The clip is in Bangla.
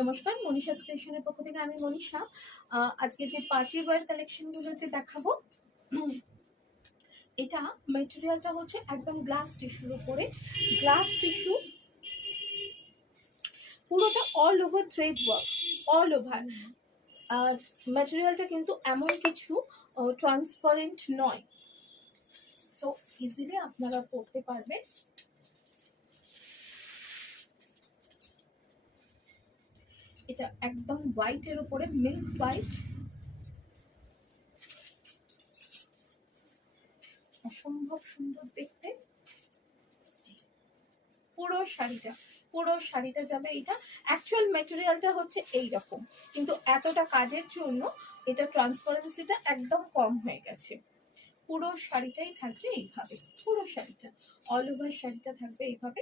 নমস্কার, মনীষা ক্রিয়েশনের পক্ষ থেকে আমি মনীষা। আজকে যে পার্টি ওয়্যার কালেকশনগুলো যে দেখাবো, এটা মেটেরিয়ালটা হচ্ছে একদম গ্লাস টিস্যুর উপরে। গ্লাস টিস্যু, পুরোটা all over thread work, all over. আর ম্যাটেরিয়ালটা কিন্তু এমন কিছু ট্রান্সপারেন্ট নয়, সো ইজিলি আপনারা পড়তে পারবেন। এটা একদম হোয়াইটের উপরে, মিল্ক হোয়াইট, অসম্ভব সুন্দর দেখতে। পুরো শাড়িটা যাবে এটা। অ্যাকচুয়াল ম্যাটেরিয়ালটা হচ্ছে এই রকম, কিন্তু এতটা কাজের জন্য এটা ট্রান্সপারেন্সিটা একদম কম হয়ে গেছে। পুরো শাড়িটাই থাকবে এইভাবে, পুরো শাড়িটা অল ওভার শাড়িটা থাকবে এইভাবে।